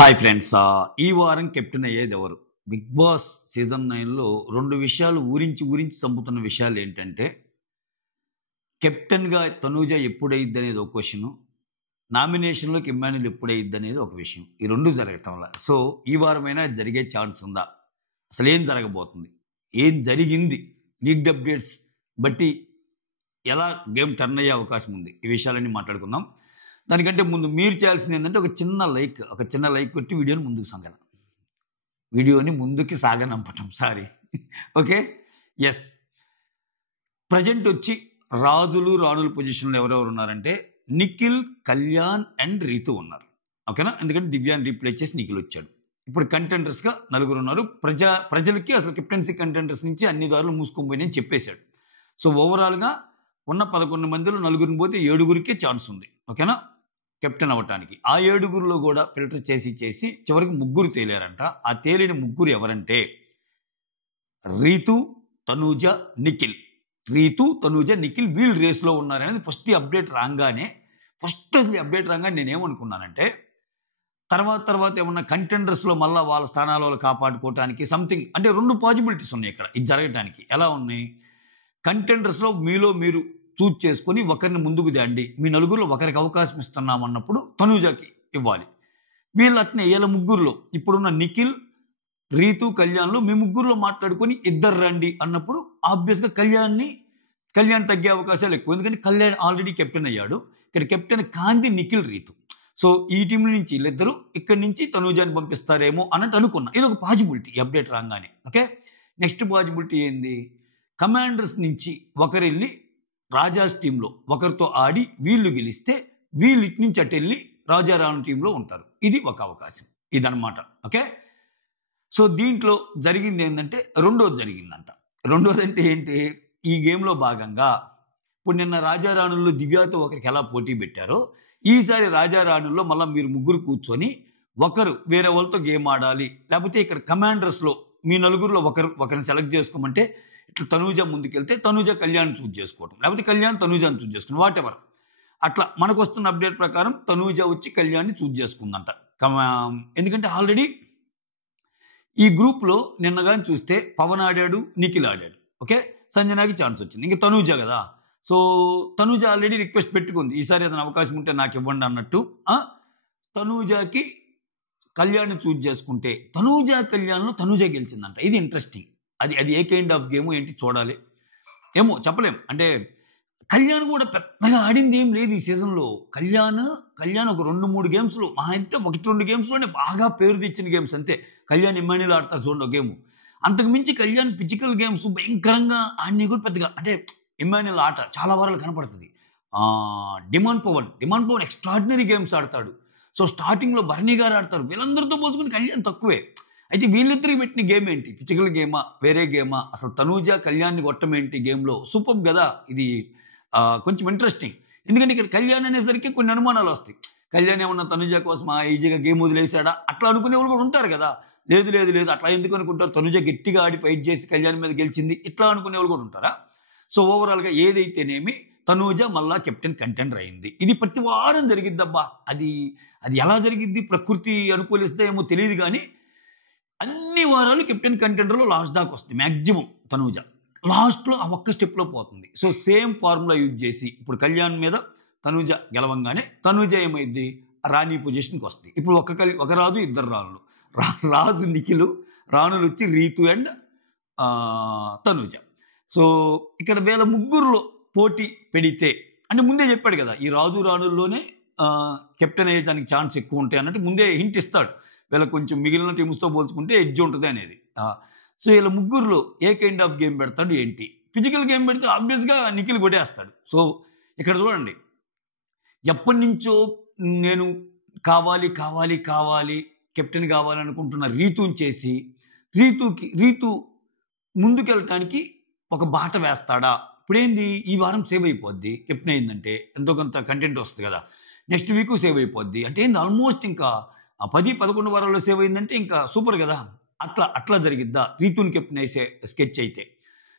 Hi friends, ఈ వారం captain అయ్యేది ఎవరు? బిగ్ బాస్ సీజన్ 9లో 2 విషయాలు ఊరించి చంపుతున్న విషయాలు ఏంటంటే, కెప్టెన్‌గా తనూజ ఎప్పుడయ్యిద్దనేది ఒక క్వెషను. నామినేషన్‌లోకి ఇమ్మాన్యుల్ ఎప్పుడయ్యిద్దనేది ఒక విషయం. ఈ 2 జరగటంల. సో, ఈ వారమైనా జరిగే ఛాన్స్ ఉందా? అసలేం జరగబోతుంది? ఏం జరిగింది? లీక్డ్ అప్డేట్స్ బట్టి ఎలా గేమ్ టర్న్ అయ్యే అవకాశం ఉంది? ఈ విషయాలన్నీ మాట్లాడుకుందాం. దానికంటే ముందు మీరు చేయాల్సింది ఏంటంటే ఒక చిన్న లైక్ కొట్టి వీడియోని ముందుకి సాగనంపటం. ఓకే. ఎస్. ప్రజెంట్ వచ్చి రాజులు రాణుల పొజిషన్లో ఎవరెవరు ఉన్నారంటే నిఖిల్, కళ్యాణ్ అండ్ రీతు ఉన్నారు. ఓకేనా? ఎందుకంటే దివ్యాన్ని రీప్లేస్ చేసి నిఖిల్ వచ్చాడు. ఇప్పుడు కంటెండర్స్గా 4 ఉన్నారు. ప్రజలకి అసలు కెప్టెన్సీ కంటెండర్స్ నుంచి అన్ని దారులు మూసుకొని పోయినాయని చెప్పేశాడు. సో ఓవరాల్గా ఉన్న 11 మందిలో 4 పోతే 7కే ఛాన్స్ ఉంది. ఓకేనా? కెప్టెన్ అవ్వటానికి. ఆ 7గురిలో కూడా ఫిల్టర్ చేసి చివరికి 3 తేలారంట. ఆ తేలిన 3 ఎవరంటే రీతు, తనూజ, నిఖిల్. రీతు, తనూజ, నిఖిల్ వీళ్ళు రేస్లో ఉన్నారనేది ఫస్ట్ అప్డేట్ రాగానే నేనేమనుకున్నానంటే తర్వాత ఏమన్నా కంటెండర్స్లో మళ్ళీ వాళ్ళ స్థానాలలో కాపాడుకోవటానికి సంథింగ్ అంటే 2 పాసిబిలిటీస్ ఉన్నాయి ఇక్కడ ఇది జరగటానికి. ఎలా ఉన్నాయి? కంటెండర్స్లో మీలో మీరు చూజ్ చేసుకొని ఒకరిని ముందుకు తేండి. మీ 4గురిలో ఒకరికి అవకాశం ఇస్తున్నాం అన్నప్పుడు తనూజకి ఇవ్వాలి. వీళ్ళు అట్నే వీళ్ళ 3గురిలో ఇప్పుడున్న నిఖిల్, రీతు, కళ్యాణ్లో మీ 3గురిలో మాట్లాడుకొని ఇద్దరు రండి అన్నప్పుడు ఆబ్వియస్గా కళ్యాణ్ తగ్గే అవకాశాలు ఎక్కువ. ఎందుకంటే కళ్యాణ్ ఆల్రెడీ కెప్టెన్ అయ్యాడు. ఇక్కడ కెప్టెన్ కాంతి, నిఖిల్, రీతు. సో ఈ టీం నుంచి వీళ్ళిద్దరూ ఇక్కడి నుంచి తనూజాని పంపిస్తారేమో అన్నట్టు అనుకున్నా. ఇది ఒక పాజిబిలిటీ అప్డేట్ రాగానే. ఓకే. నెక్స్ట్ పాజిబిలిటీ ఏంది? కమాండర్స్ నుంచి ఒకరు వెళ్ళి రాజాస్ టీంలో ఒకరితో ఆడి వీళ్ళు గెలిస్తే వీళ్ళు ఇటు నుంచి అటు వెళ్ళి రాజారాణి టీంలో ఉంటారు. ఇది ఒక అవకాశం. ఇదన్నమాట. ఓకే. సో దీంట్లో జరిగింది ఏంటంటే రెండోది జరిగిందంట. రెండోది అంటే ఏంటి? ఈ గేమ్లో భాగంగా ఇప్పుడు నిన్న రాజారాణుల్లో దివ్యతో ఒకరికి ఎలా పోటీ పెట్టారో ఈసారి రాజారాణుల్లో మళ్ళీ మీరు 3 కూర్చొని ఒకరు వేరే వాళ్ళతో గేమ్ ఆడాలి. లేకపోతే ఇక్కడ కమాండర్స్లో మీ 4గురిలో ఒకరిని సెలెక్ట్ చేసుకోమంటే ఇట్లా తనూజ ముందుకెళ్తే తనూజ కళ్యాణ్ చూజ్ చేసుకోవటం, లేకపోతే కళ్యాణ్ తనూజాని చూజ్ చేసుకోవడం, వాట్ ఎవర్. అట్లా మనకు వస్తున్న అప్డేట్ ప్రకారం తనూజ వచ్చి కళ్యాణ్ని చూజ్ చేసుకుందంట. ఎందుకంటే ఆల్రెడీ ఈ గ్రూప్లో నిన్నగాని చూస్తే పవన్ ఆడాడు, నిఖిల్ ఆడాడు. ఓకే. సంజనాకి ఛాన్స్ వచ్చింది. ఇంకా తనూజ కదా. సో తనూజ ఆల్రెడీ రిక్వెస్ట్ పెట్టుకుంది ఈసారి ఏదైనా అవకాశం ఉంటే నాకు ఇవ్వండి అన్నట్టు. తనూజకి కళ్యాణ్ చూజ్ చేసుకుంటే కళ్యాణ్లో తనూజ గెలిచిందంట. ఇది ఇంట్రెస్టింగ్. అది ఏ కైండ్ ఆఫ్ గేమ్ ఏంటి చూడాలి. ఏమో చెప్పలేం. అంటే కళ్యాణ్ కూడా పెద్దగా ఆడింది ఏం లేదు ఈ సీజన్లో. కళ్యాణ్ ఒక 2-3 గేమ్స్లో మహా అయితే 1-2 గేమ్స్లోనే బాగా పేరు తెచ్చిన గేమ్స్ అంతే. కళ్యాణ్ ఇమ్మాన్యుల్ ఆడతారు చూడండి ఒక గేమ్. అంతకుమించి కళ్యాణ్ ఫిజికల్ గేమ్స్ భయంకరంగా ఆడిని కూడా పెద్దగా అంటే ఇమ్మాన్యుల్ ఆట చాలా వారాలు కనపడుతుంది. డిమాండ్ పవన్ ఎక్స్ట్రాడినరీ గేమ్స్ ఆడతాడు. సో స్టార్టింగ్లో భరణి గారు ఆడతారు. వీళ్ళందరితో పోల్చుకుని కళ్యాణ్ తక్కువే. అయితే వీళ్ళిద్దరికి పెట్టిన గేమ్ ఏంటి? ఫిజికల్ గేమా, వేరే గేమా? అసలు తనూజ కళ్యాణ్ని కొట్టం ఏంటి గేమ్లో? సూపర్ కదా. ఇది కొంచెం ఇంట్రెస్టింగ్. ఎందుకంటే ఇక్కడ కళ్యాణ్ అనేసరికి కొన్ని అనుమానాలు వస్తాయి. కళ్యాణ్ ఏమన్నా తనూజ కోసం ఈజీగా గేమ్ వదిలేశాడా అట్లా అనుకునే వాళ్ళు కూడా ఉంటారు కదా. లేదు అట్లా ఎందుకు అనుకుంటారు? తనూజ గట్టిగా ఆడి ఫైట్ చేసి కళ్యాణ్ మీద గెలిచింది ఇట్లా అనుకునే వాళ్ళు కూడా ఉంటారా? సో ఓవరాల్గా ఏదైతేనేమి తనూజ మళ్ళా కెప్టెన్ కంటెండర్ అయింది. ఇది ప్రతి వారం జరిగిద్దబ్బా. అది ఎలా జరిగిద్ది? ప్రకృతి అనుకూలిస్తే ఏమో తెలియదు కానీ అన్ని వారాలు కెప్టెన్ కంటెండర్లో లాస్ట్ దాకా వస్తుంది మ్యాక్సిమం. తనూజ లాస్ట్లో ఆ ఒక్క స్టెప్లో పోతుంది. సో సేమ్ ఫార్ములా యూజ్ చేసి ఇప్పుడు కళ్యాణ్ మీద తనూజ గెలవంగానే తనూజ ఏమైంది? రాణి పొజిషన్కి వస్తుంది. ఇప్పుడు ఒక రాజు, ఇద్దరు రాణులు. రాజు నిఖిల్, రాణులు వచ్చి రీతు అండ్ తనూజ. సో ఇక్కడ వీళ్ళ 3గురిలో పోటీ పెడితే అంటే ముందే చెప్పాడు కదా ఈ రాజు రాణుల్లోనే కెప్టెన్ అయ్యేదానికి ఛాన్స్ ఎక్కువ ఉంటాయి అన్నట్టు ముందే హింట్ ఇస్తాడు. వీళ్ళకి కొంచెం మిగిలిన టీమ్స్తో పోల్చుకుంటే ఎడ్జ్ ఉంటుంది అనేది. సో వీళ్ళ 3గురిలో ఏ కైండ్ ఆఫ్ గేమ్ పెడతాడు ఏంటి? ఫిజికల్ గేమ్ పెడితే ఆబ్వియస్గా నిఖిల్ కొట్టేస్తాడు. సో ఇక్కడ చూడండి, ఎప్పటి నుంచో నేను కావాలి కెప్టెన్ కావాలనుకుంటున్న రీతుని చేసి రీతు ముందుకెళ్ళటానికి ఒక బాట వేస్తాడా? ఇప్పుడేంది ఈ వారం సేవ్ అయిపోద్ది. కెప్టెన్ అయిందంటే ఎంతో కొంత కంటెంట్ వస్తుంది కదా. నెక్స్ట్ వీక్ సేవ్ అయిపోద్ది అంటే ఏంది ఆల్మోస్ట్ ఇంకా 10-11 వారాల్లో సేవ్ అయిందంటే ఇంకా సూపర్ కదా. అట్లా జరిగిద్దా రీతుని కెప్టెన్ వేసే స్కెచ్ అయితే?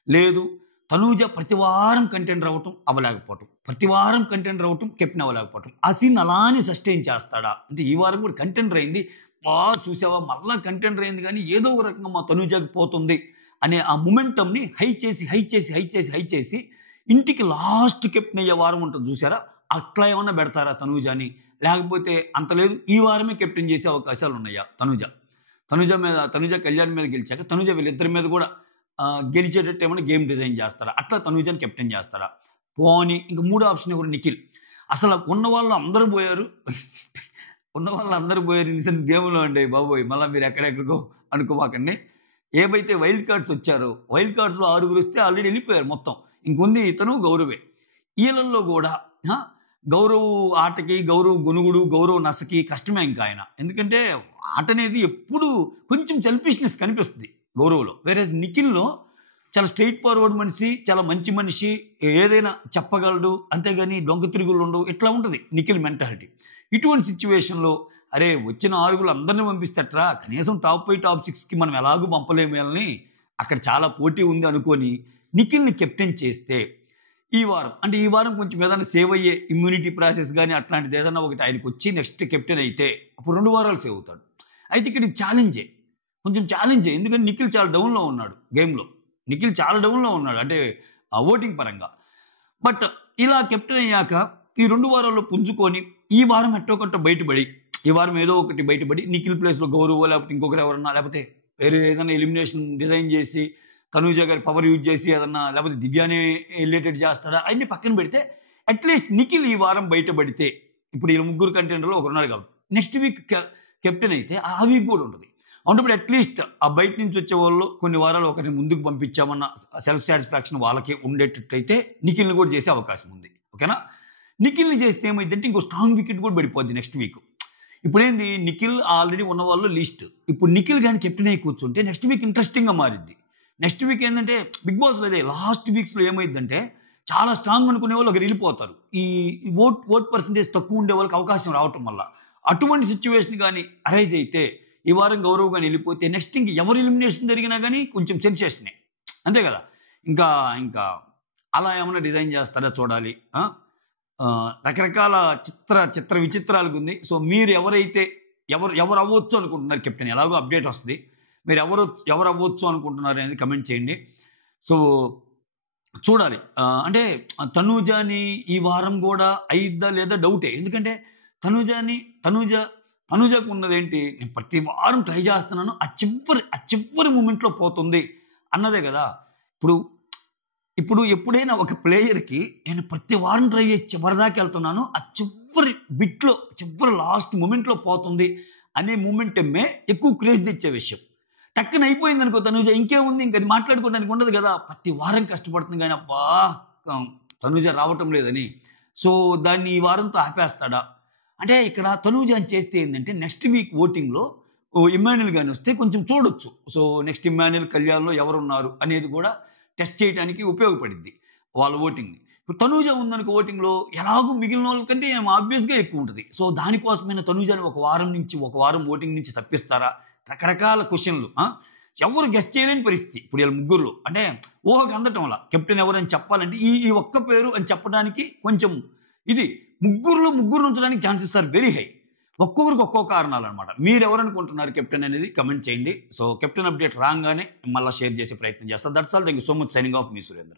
లేదు తనూజ ప్రతి వారం కంటెంట్ రావటం అవ్వలేకపోవటం, ప్రతి వారం కంటెంట్ రావటం కెప్టెన్ అవ్వలేకపోవటం. ఆ సీన్ అలానే సస్టైన్ చేస్తాడా అంటే ఈ వారం కూడా కంటెంట్ అయింది, చూసావా మళ్ళా కంటెంట్ అయింది కానీ ఏదో ఒక రకంగా మా తనూజకి పోతుంది అనే ఆ మొమెంటంని హై చేసి ఇంటికి లాస్ట్ కెప్టెన్ అయ్యే వారం ఉంటుంది చూసారా, అట్లా ఏమన్నా పెడతారా తనూజని? లేకపోతే అంత లేదు ఈ వారమే కెప్టెన్ చేసే అవకాశాలు ఉన్నాయా? తనూజ కళ్యాణ్ మీద గెలిచాక తనూజ వీళ్ళిద్దరి మీద కూడా గెలిచేటట్టు ఏమైనా గేమ్ డిజైన్ చేస్తారా? అట్లా తనూజని కెప్టెన్ చేస్తారా? పోనీ ఇంక మూడో ఆప్షన్ ఎవరు? నిఖిల్. అసలు ఉన్న వాళ్ళు అందరూ పోయారు ఇన్ ది సెన్స్ గేమ్లో అండి బాబోయ్, మళ్ళీ మీరు ఎక్కడెక్కడికో అనుకోమాకండి. ఏవైతే వైల్డ్ కార్డ్స్ వచ్చారో వైల్డ్ కార్డ్స్లో 6 వస్తే ఆల్రెడీ వెళ్ళిపోయారు మొత్తం, ఇంకొంది ఇతను గౌరవే. వీళ్ళల్లో కూడా గౌరవ్ ఆటకి, గౌరవ్ గునుగుడు, గౌరవ్ నసకి కష్టమే ఇంకా ఆయన. ఎందుకంటే ఆట అనేది ఎప్పుడు కొంచెం సెల్ఫిష్నెస్ కనిపిస్తుంది గౌరవ్లో. వేరే నిఖిల్లో చాలా స్ట్రైట్ ఫార్వర్డ్ మనిషి, చాలా మంచి మనిషి, ఏదైనా చెప్పగలడు, అంతేగాని డొంక తిరుగులు ఉండవు, ఇట్లా ఉంటుంది నిఖిల్ మెంటాలిటీ. ఇటువంటి సిచ్యువేషన్లో అరే వచ్చిన 6 అందరినీ పంపిస్తేట్రా, కనీసం టాప్ 5 టాప్ 6కి మనం ఎలాగూ పంపలేము వీళ్ళని, అక్కడ చాలా పోటీ ఉంది అనుకొని నిఖిల్ని కెప్టెన్ చేస్తే ఈ వారం కొంచెం ఏదైనా సేవ్ అయ్యే ఇమ్యూనిటీ ప్రాసెస్ కానీ అట్లాంటిది ఏదైనా ఒకటి ఆయనకు వచ్చి నెక్స్ట్ కెప్టెన్ అయితే అప్పుడు 2 వారాలు సేవ్ అవుతాడు. అయితే ఇక్కడ కొంచెం ఛాలెంజే, ఎందుకంటే నిఖిల్ చాలా డౌన్లో ఉన్నాడు గేమ్లో. అంటే ఆ ఓటింగ్ పరంగా. బట్ ఇలా కెప్టెన్ అయ్యాక ఈ 2 వారాల్లో పుంజుకొని ఈ వారం ఎట్టోకట్ట బయటపడి, ఈ వారం ఏదో ఒకటి బయటపడి నిఖిల్ ప్లేస్లో గౌరవ్ లేకపోతే ఇంకొకరు ఎవరన్నా, లేకపోతే వేరే ఏదైనా ఎలిమినేషన్ డిజైన్ చేసి తనూజ గారి పవర్ యూజ్ చేసి ఏదన్నా, లేకపోతే దివ్యాని రిలేటెడ్ చేస్తాడా అన్ని పక్కన పెడితే అట్లీస్ట్ నిఖిల్ ఈ వారం బయటపడితే, ఇప్పుడు వీళ్ళ 3 కంటెండర్లో ఒకరున్నారు కాబట్టి నెక్స్ట్ వీక్ కెప్టెన్ అయితే ఆ వీక్ కూడా ఉంటుంది. అవునప్పుడు అట్లీస్ట్ ఆ బయట నుంచి వచ్చే వాళ్ళు కొన్ని వారాలు ఒకరిని ముందుకు పంపించామన్న సెల్ఫ్ సాటిస్ఫాక్షన్ వాళ్ళకి ఉండేటట్టయితే నిఖిల్ని కూడా చేసే అవకాశం ఉంది. ఓకేనా? నిఖిల్ని చేస్తే ఏమైందంటే ఇంకో స్ట్రాంగ్ వికెట్ కూడా పడిపోద్ది నెక్స్ట్ వీక్. ఇప్పుడేంది, నిఖిల్ ఆల్రెడీ ఉన్న వాళ్ళు లిస్ట్, ఇప్పుడు నిఖిల్ కానీ కెప్టెన్ అయి కూర్చుంటే నెక్స్ట్ వీక్ ఇంట్రెస్టింగ్గా మారిద్ది. నెక్స్ట్ వీక్ ఏంటంటే బిగ్ బాస్లో అదే లాస్ట్ వీక్స్లో ఏమైందంటే చాలా స్ట్రాంగ్ అనుకునే వాళ్ళు ఒకరు వెళ్ళిపోతారు, ఈ ఓట్ పర్సంటేజ్ తక్కువ ఉండే వాళ్ళకి అవకాశం రావటం వల్ల. అటువంటి సిచ్యువేషన్ కానీ అరైజ్ అయితే ఈ వారం గౌరవ్ కానీ వెళ్ళిపోతే నెక్స్ట్ ఇంక ఎవరు ఎలిమినేషన్ జరిగినా కానీ కొంచెం సెన్సేషనే, అంతే కదా. ఇంకా అలా ఏమైనా డిజైన్ చేస్తారా చూడాలి. రకరకాల చిత్ర విచిత్రాలకు ఉంది. సో మీరు ఎవరు అవ్వచ్చు అనుకుంటున్నారు కెప్టెన్, ఎలాగో అప్డేట్ వస్తుంది, మీరు ఎవరు అవ్వచ్చు అనుకుంటున్నారు అనేది కమెంట్ చేయండి. సో చూడాలి. అంటే తనూజని ఈ వారం కూడా అయిద్దా లేదా డౌటే, ఎందుకంటే తనూజకు ఉన్నదేంటి, నేను ప్రతి వారం ట్రై చేస్తున్నాను, ఆ చివరి మూమెంట్లో పోతుంది అన్నదే కదా. ఇప్పుడు ఎప్పుడైనా ఒక ప్లేయర్కి నేను ప్రతి వారం ట్రై చేసి చివరిదాకా వెళ్తున్నాను, ఆ చివరి లాస్ట్ మూమెంట్లో పోతుంది అనే మూమెంటమే ఎక్కువ క్రేజ్ తెచ్చే విషయం. టక్కన అయిపోయింది అనుకో తనూజ, ఇంకేముంది, ఇంక అది మాట్లాడుకోవడానికి ఉండదు కదా. ప్రతి వారం కష్టపడుతుంది కానీ అబ్బా తనూజ రావటం లేదని, సో దాన్ని ఈ వారంతో ఆపేస్తాడా అంటే, ఇక్కడ తనూజ అని చేస్తే ఏంటంటే నెక్స్ట్ వీక్ ఓటింగ్లో ఇమ్మాన్యుల్ కానీ వస్తే కొంచెం చూడొచ్చు. సో నెక్స్ట్ ఇమ్మాన్యుల్ కళ్యాణ్లో ఎవరున్నారు అనేది కూడా టెస్ట్ చేయడానికి ఉపయోగపడింది వాళ్ళ ఓటింగ్ని. ఇప్పుడు తనూజ ఉందనుకో ఓటింగ్లో ఎలాగో మిగిలిన వాళ్ళకంటే ఆబ్వియస్గా ఎక్కువ ఉంటుంది. సో దానికోసమైనా తనూజని ఒక వారం ఓటింగ్ నుంచి తప్పిస్తారా? రకరకాల క్వశ్చన్లు, ఎవరు గెస్ట్ చేయలేని పరిస్థితి ఇప్పుడు వీళ్ళ 3లో. అంటే ఊహకు అందటం వల్ల కెప్టెన్ ఎవరని చెప్పాలంటే ఈ ఒక్క పేరు అని చెప్పడానికి కొంచెం ఇది ముగ్గురు ఉంచడానికి ఛాన్సెస్ ఆర్ వెరీ హై. ఒక్కొక్కరికి ఒక్కొక్క కారణాలు అనమాట. మీరు ఎవరనుకుంటున్నారు కెప్టెన్ అనేది కమెంట్ చేయండి. సో కెప్టెన్ అప్డేట్ రాగానే మళ్ళీ షేర్ చేసే ప్రయత్నం చేస్తాను. That's all. Thank you so much. Signing off, me Surendra.